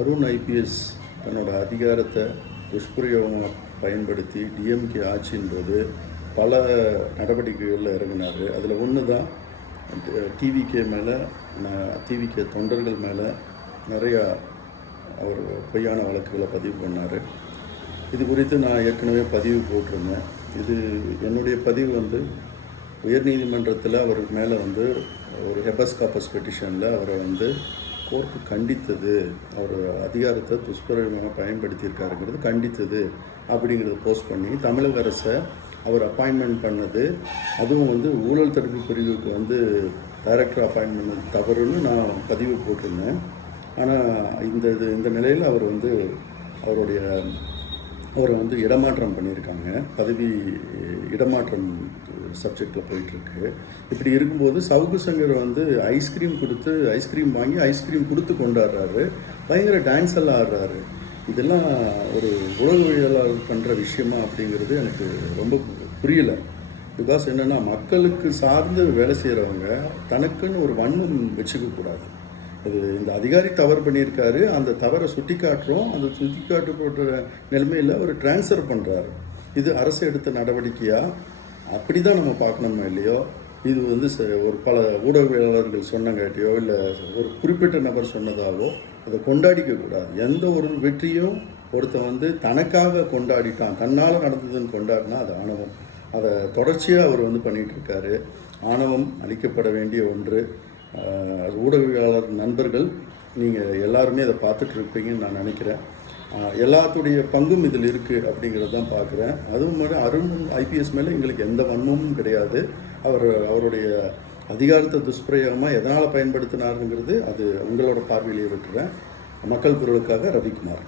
Arun IPS தன்னோட அதிகாரத்தை துஷ்பிரயோகமாக பயன்படுத்தி டிஎம்கே ஆட்சியின் போது பல நடவடிக்கைகளில் இறங்கினார். அதில் ஒன்று தான் டிவிகே மேலே, டிவிகே தொண்டர்கள் மேலே நிறையா அவர் பொய்யான வழக்குகளை பதிவு பண்ணார். இது குறித்து நான் ஏற்கனவே பதிவு போட்டிருந்தேன். இது என்னுடைய பதிவு வந்து உயர்நீதிமன்றத்தில் அவர் மேலே வந்து ஒரு ஹெபஸ் காப்பஸ் பெட்டிஷனில் அவரை வந்து கோர்ட்டு கண்டித்தது, அவர் அதிகாரத்தை துஷ்பிரயோகமாக பயன்படுத்தியிருக்காருங்கிறது கண்டித்தது அப்படிங்கிறத போஸ்ட் பண்ணி தமிழக அரசை அவர் அப்பாயின்மெண்ட் பண்ணது, அதுவும் வந்து ஊழல் தடுப்பு பிரிவுக்கு வந்து டைரக்டர் அப்பாயின்ட் பண்ணது தவறுன்னு நான் பதிவு போட்டிருந்தேன். ஆனால் இந்த நிலையில் அவர் வந்து அவரை வந்து இடமாற்றம் பண்ணியிருக்காங்க. பதவி இடமாற்றம் சப்ஜெக்டில் போயிட்டுருக்கு. இப்படி இருக்கும்போது சவுக்கு சங்கர் வந்து ஐஸ்கிரீம் வாங்கி ஐஸ்கிரீம் கொடுத்து கொண்டாடுறாரு, பயங்கர டான்ஸ் எல்லாம் ஆடுறாரு. இதெல்லாம் ஒரு உலகவியலாளர் பண்ணுற விஷயமா அப்படிங்கிறது எனக்கு ரொம்ப புரியலை. பிகாஸ் என்னென்னா, மக்களுக்கு சார்ந்து வேலை செய்கிறவங்க தனக்குன்னு ஒரு வன்மம் வச்சுக்கக்கூடாது. இந்த அதிகாரி தவறு பண்ணியிருக்காரு, அந்த தவறை சுட்டி காட்டுறோம், அந்த சுட்டி காட்டுப்பட்ட நிலைமையில் அவர் டிரான்ஸ்ஃபர் பண்ணுறாரு. இது அரசு எடுத்த நடவடிக்கையா? அப்படி தான் நம்ம பார்க்கணுமா இல்லையோ? இது வந்து ஒரு பல ஊடகவியலாளர்கள் சொன்னங்காட்டியோ இல்லை ஒரு குறிப்பிட்ட நபர் சொன்னதாவோ அதை கொண்டாடிக்கக்கூடாது. எந்த ஒரு வெற்றியும் ஒருத்தன் வந்து தனக்காக கொண்டாடிட்டான், தன்னால் நடந்ததுன்னு கொண்டாடினா அது ஆணவம். அதை தொடர்ச்சியாக அவர் வந்து பண்ணிகிட்ருக்காரு. ஆணவம் அளிக்கப்பட வேண்டிய ஒன்று. ஊடகவியலாளர் நண்பர்கள் நீங்கள் எல்லாருமே அதை பார்த்துட்ருப்பீங்கன்னு நான் நினைக்கிறேன். எல்லாத்துடைய பங்கும் இதில் இருக்குது அப்படிங்கிறது தான் பார்க்குறேன். அதுவும் மாதிரி அருண் ஐபிஎஸ் மேலே எங்களுக்கு எந்த வன்மமும் கிடையாது. அவருடைய அதிகாரத்தை துஷ்பிரயோகமாக எதனால் பயன்படுத்தினாருங்கிறது அது உங்களோட பார்வையிலேயே விட்டுறேன். மக்கள் குரலுக்காக ரவிக்குமார்.